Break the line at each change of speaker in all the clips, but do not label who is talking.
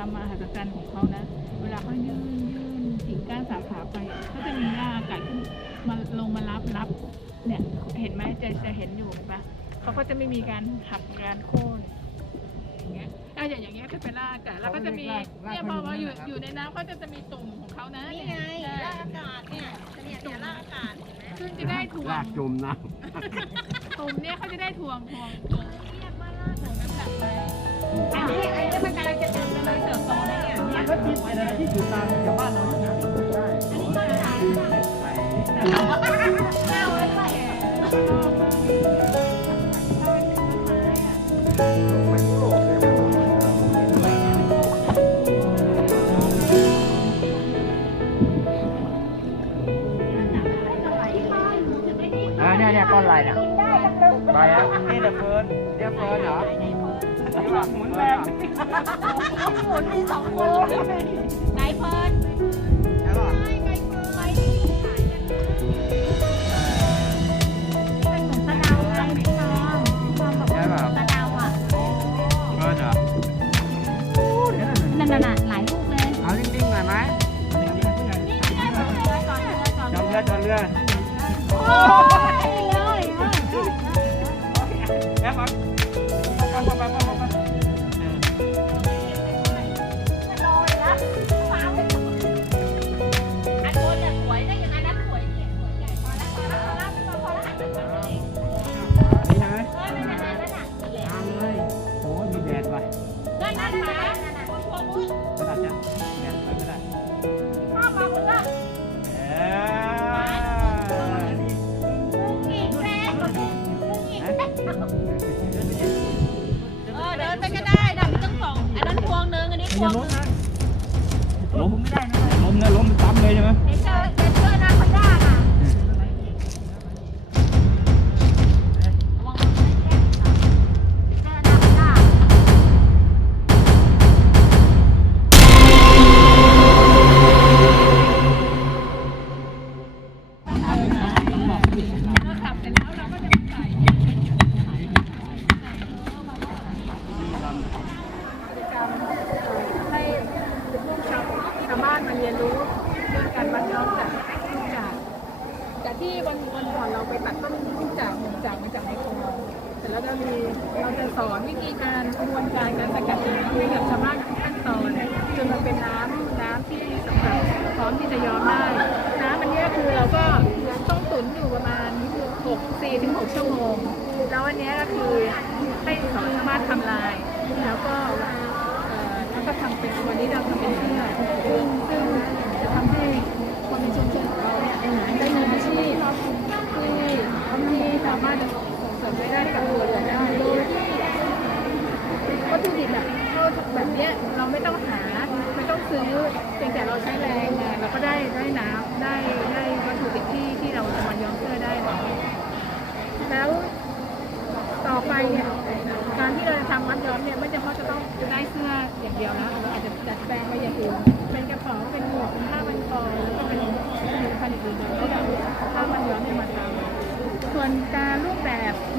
ความมหัศจรรย์ของเขานะ เวลาเขายื่นยื่นกิ่งก้านสาขาไปก็จะมีหน้าอากาศขึ้นมาลงมารับรับ เนี่ยเห็นไหมจะจะเห็นอยู่เห็ปะเขาก็จะไม่มีการหักการโค่นอย่างเงี้ยอะอย่างอย่างเงี้ยคือเป็นรากอากาศแล้วก็จะมีเนี่ยพอมาอยู่อยู่ในน้ำเขาจะจะมีตุ่มของเขานะ
นี่ไงรากอากาศเนี่ยจเนี่ยเนี่ากอากาศเห็นไหม
ซึ่งจะได้ถ่วง
ลากจมน้ำ
ตุ่มเนี่ยเขาจะได้ถ่วงถ่วงถ่วงเรียกว่าลากถ่วงน้ำหนักไป
อันนี้อันนี้มันกำลังจะเติบโตเติบโตแล้วเนี่ยเนี่ย
ก็ที่อะไรที่อยู่ตามแถวบ้านเราเนี่ยใช่
อันนี้ต้นขาย
ใช่
ข้าไว้ด้ว
หมุน
ให้สองคนไหนเฟิร์น
ใช่ป่ะ
ไม่ไปเฟิร์นไปที่ขายกันเป็นเหมือนสะเดาไงพี่ทองพี่ทองบอกว่าเหมือนสะเดาอะ
เฟิร์นเหรอ
นั่นน่ะหลายลูกเลย
เอาจริงๆหน่อยไหม
นี่ไม่ได้ไม่ได้ก่อนเลยก่อน
จำเรือจำเรือ
โอ้ยเลย
แอบมาไปไปไปไปไล้
มไม่
ได้นะ
ล้มนะล้มซ้มเลยใช่ไหม
อนวิ
ธีการกระบวนการการสกัดน้ำให้กับชาวบ้านทุกขั้นตอนจนมันเป็นน้ำน้ำที่สำหรับพร้อมที่จะย้อมได้น้ำอันเนี้ยคือเราก็ต้องตุ๋นอยู่ประมาณ6 4ถึง6ชั่วโมง แล้วอันเนี้ยก็คือให้สอนชาวบ้านทำลาย แล้วก็แล้วก็ทำเป็นวันนี้เราทำเป็นเสื้อ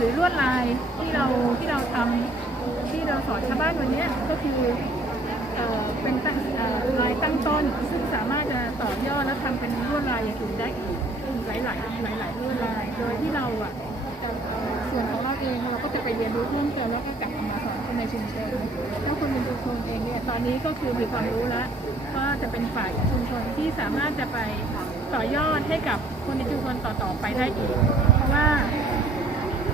หรือลวดลายที่เราที่เราทำที่เราสอนชาวบ้านวันนี้ก็คือเอเป็นตั้งลายตั้งต้น ซึ่งสามารถจะต่อยอดแล้วทำเป็นลวดลายอย่างอื่นได้อีกหลายหลายหลายหลายลวดลาย โดยที่เราอะส่วนของเราเองเราก็จะไปเรียนรู้เพิ่มเติมแล้วก็กลับมาสอนคนในชุมชนแล้วคนในชุมชนเองเนี่ยตอนนี้ก็คือมีความรู้แล้วก็จะเป็นฝ่ายชุมชนที่สามารถจะไปต่อยอดให้กับคนในชุมชนต่อๆไปได้อีก เพราะว่า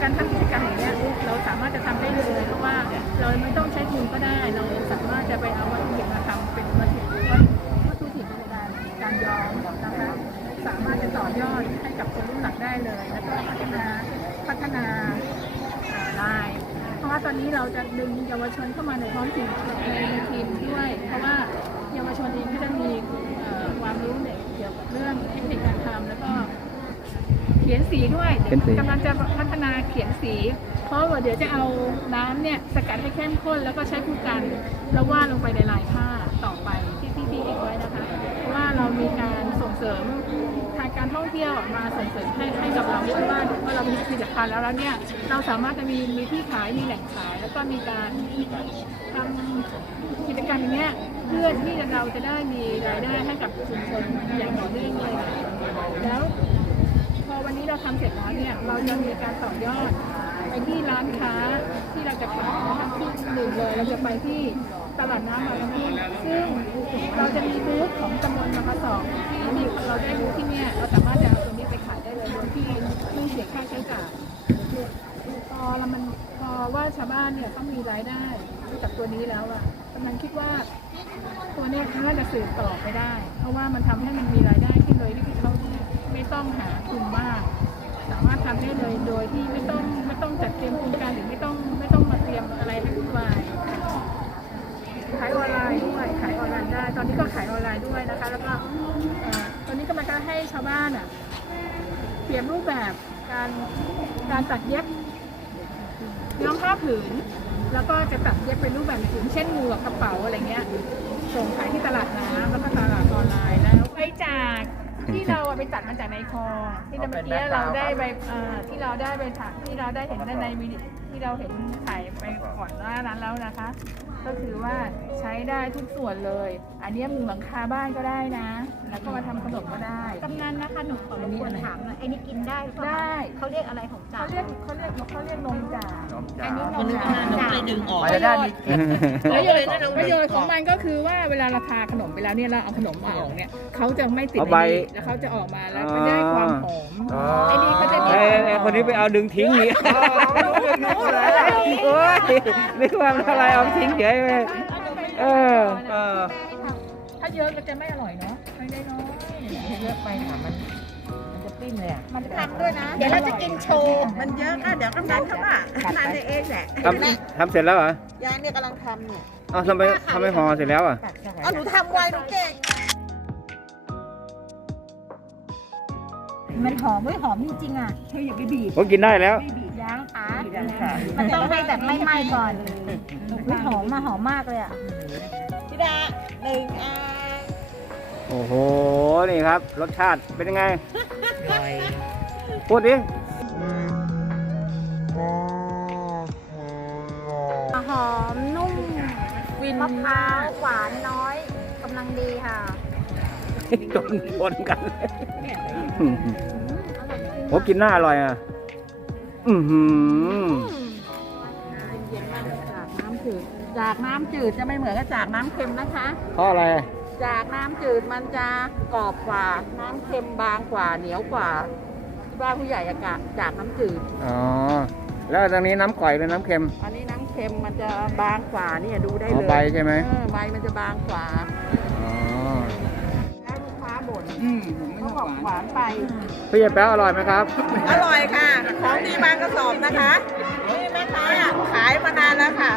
การทำกิจกรรมอย่างเนี้ยเราสามารถจะทำได้เลยเพราะว่าเราไม่ต้องใช้ทุนก็ได้ เราสามารถจะไปเอาวัตถุดิบมาทำเป็นวัตถุดิบวัตถุดิบในการการย้อมนะคะสามารถจะต่อยอดให้กับคนรุ่นหลังได้เลย แล้วก็พัฒนาพัฒนาลายเพราะว่าตอนนี้เราจะดึงเยาวชนเข้ามาในท้องถิ่นในทีมด้วย เพราะว่าเยาวชนเองก็จะมีความรู้เนี่ยเกี่ยวกับเรื่องเทคนิคการทำแล้วก็ เขียนสีด้วย
เขียนสี
กำลังจะพัฒนาเขียนสี เพราะว่าเดี๋ยวจะเอาน้ำเนี่ยสกัดให้เข้มข้นแล้วก็ใช้คู่กัน แล้ววาดลงไปในลายผ้าต่อไปที่ที่พี่เอกไว้นะคะเพราะว่าเรามีการส่งเสริมทางการท่องเที่ยวมาส่งเสริมให้ให้กับเราด้วยว่าว่าเรามีผลิตภัณฑ์แล้วแล้วเนี่ยเราสามารถจะมีมีที่ขายมีแหล่งขาย แล้วก็มีการทำกิจกรรมอย่างเงี้ยเพื่อที่เราจะได้มีรายได้ให้กับชุมชนอย่างต่อเนื่อง เลยแล้วพอเววันนี้เราทำเสร็จแล้วเนี่ยเราจะมีการต่อยอดไปที่ร้านค้าที่เราจะขายนะคะที่หนึ่งเลยเราจะไปที่ตลาดน้ำบางน้ำพึ่งซึ่งเราจะมีบูธของตำบลบางกระสอบที่มีเราได้บูธที่เนี่ยเราสามารถจะเอาตัวนี้ไปขายได้เลยโดยที่ไม่เสียค่าใช้จ่ายพอแล้วมันพอว่าชาวบ้านเนี่ยต้องมีรายได้จากตัวนี้แล้วอะกำลังคิดว่าตัวเนี้ยน่าจะสืบต่อไปได้ เพราะว่ามันทำให้มันมีรายได้ขึ้นเลยที่เขาไม่ต้องหาทุนมากามารถทำได้เลยโดยที่ไม่ต้องไม่ต้องจัดเตรียมโครงการหรือไม่ต้องไม่ต้องมาเตรียมอะไรให้วุ่นวายขายออนไลน์ด้วยขายออนไลน์ได้ ตอนนี้ก็ขายออนไลน์ด้วยนะคะ แล้วก็ตอนนี้ก็มาให้ชาวบ้านอะเปลี่ยนรูปแบบการการตัดเย็บย้อมผ้าผืน แล้วก็จะตัดเย็บเป็นรูปแบบอื่นเช่นหมวกกระเป๋าอะไรเงี้ยส่งขายที่ตลาดน้ำแล้วก็ตลาดออนไลน์แล้วไปจาก ที่เราอะไปตัดมาจากในคลองที่เมื่อกี้เราได้ไปเอ่อที่เราได้ไปถ่ายที่เราได้เห็นในวิดีที่เราเห็นถ่ายไปก่อนหน้านั้นแล้วนะคะ ก็คือว่าใช้ได้ทุกส่วนเลย อันเนี้ยมุงหลังคาบ้านก็ได้นะ แล้วก็มาทำขนมก็ได้
กำนันนะคะหนูขอรบกวนถามหน่อยไอ้นี่กินได้หรือเปล่า
ได้
เขาเรียกอะไรของจ่า
เขาเรียกเขาเรียกเขาเรียกนมจ่า
อันนี้น
มัน
ม
นึก
จ่า
ว่าน้องเลยดึงออก
ประโยชน์
ป
ประระ
โย
โย
ช
ช
น์
น์ประโยชน์ของมันก็คือว่าเวลาเราทาขนมไปแล้วเนี่ยเราเอาขนมมาออกเนี่ยเขาจะไม่ติด
เอาใบ
ในนี้แล้วเขาจะออกมาแล้วก็ได้ความหอม
อ๋อ
ไอ้นี่เขาจะมี
ไอ้ไอ้คนนี้ไปเอาดึงทิ้งนี่โอ้ยนึกว่ามันอะไรเอาทิ้งเฉยเลยเออ
เออ
ถ้าเยอะก็จะไม่อร่อยเนาะไม่ได้น้อย
เยอะไปค่ะมันมันจะปิ้นเลยอะ
มันพักด้วยนะ เดี๋ยวเราจะกินโชว์
มันเยอะก็เดี๋ยวกำนันเขาว่าทานได้เองแหละ
ทำทำเสร็จแล้วเหรอยา
ยเนี่ยกำลังทำเนี่ย
เอ้าทำไมทำไมห่อเสร็จแล้วอะ
ตัดกัน
เอาหนูทำไวหนูเก่ง
มันหอมไม่หอมจริงๆอะ
ผมกินได้แล้ว
ย่างขามันต้องให้แบบไม่ไหม้ก่อนอุ๊ยหอมมาหอมมากเลยอะ
ธิดาหนึ่งอ่า
โอ้โห นี่ครับ รสชาติเป็นยังไง
ลอย
พูดดิ
หอมนุ่มวินมะพร้าวหวานน้อยกำลังดีค่ะ
จนปนกัน ผมกินหน้าอร่อยอะ อือหือ
จากน้ำจืด จากน้ำจืดจะไม่เหมือนกับจากน้ำเค็มนะคะ
เพราะอะไร
จากน้ำจืดมันจะกรอบกว่า น้ำเค็มบางกว่า เหนียวกว่าที่บ้านผู้ใหญ่อากาศจากน้ำจืด
อ๋อ แล้วตรงนี้น้ำก่อยหรือน้ำเค็ม
อันนี้น้ำเค็มมันจะบางกว่านี่ดูได้
อ๋อ
เลย
ใบใช่ไหม
เออใบมันจะบางกว่า
อื
มผมไม่
เขา
ชอ
บบอก
หวาน
หวานไป
พี่ยายแป๊วอร่อยไหมครับ
อร่อยค่ะ ของดีบางกระสอบนะคะนี่แม่ค้าขายมานานแล้วค่ะ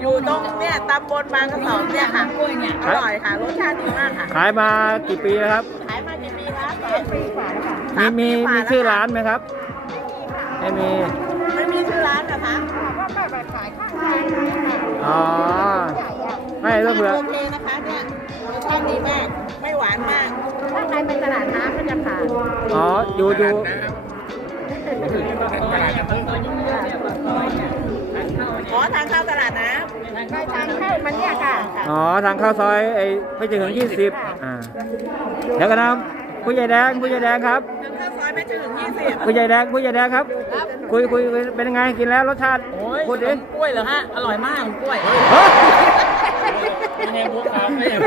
อยู่ตรงเนี่ยตำบลบางกระสอบเนี่ยค่ะกล้วยเนี่ยอร่อยค่ะรสชาติดีมากค่ะ
ขายมากี่ปีแล้วครับ
ขายมากี่ปีแล้วสามปีกว่าแล้วค่ะ
มี
สา
มี
ปีกว่า
มี
แล้ว
ชื่อ
ค่ะ
ร้านไหมครับ ไม่มี
ไม่มีชื่อร้านนะคะ
ว่าแบบขายข้างทาง
อ๋อ ไม่ก็เผื่อ
โอเคนะ
ลาดน้ำก็จะผ่าน
อ๋ออยู่อยู่
ขอทางเข้าตลาดน้
ไปทางเข้ามันเนี่ยค่ะ
อ๋อทางเข้าซอยไอ้ไม่ถึงยี่สิบอ่าเดี๋ยวกันนะผู้ใหญ่แดงผู้ใหญ่แดงครับำ
ทางเข้าซอยไม่ถึงยี่สิบ
ผู้ใหญ่แดงผู้ใหญ่แดงครับ คุยคุยเป็นยังไงกินแล้วรสชาติ
โอ้ย
พูดดิ
กล้วยเหรอฮะอร่อยมากกล้วย
เฮ้ย
ไม่ใช่มุกครับไม่ใช่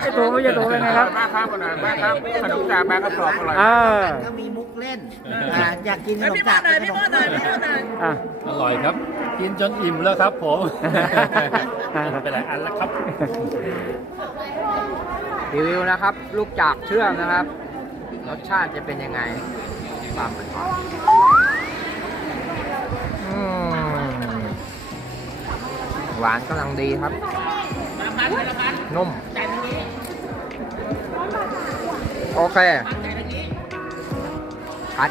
ไอ้ตัวไม่ใช่ตัวเป็นไงครับ
มากครับขนาดมากครับขนมจากแบงก์กระสอบอร่อย
อ่า
ก็มีมุกเล่นอ่าอยากกินข
เฮ้ย
นม
พี่โม
จาก
หน่อยพี่โมหน่อยพี่โมหน่อย
อะ
อร่อยครับ กินจนอิ่มแล้วครับผมไปหลายอันแล้วครับ
รีวิวนะครับ ลูกจากเชื่อมนะครับ รสชาติจะเป็นยังไงฟังกันก่อนอืมหวานกำลังดีครับ นุ่มโอเคพัด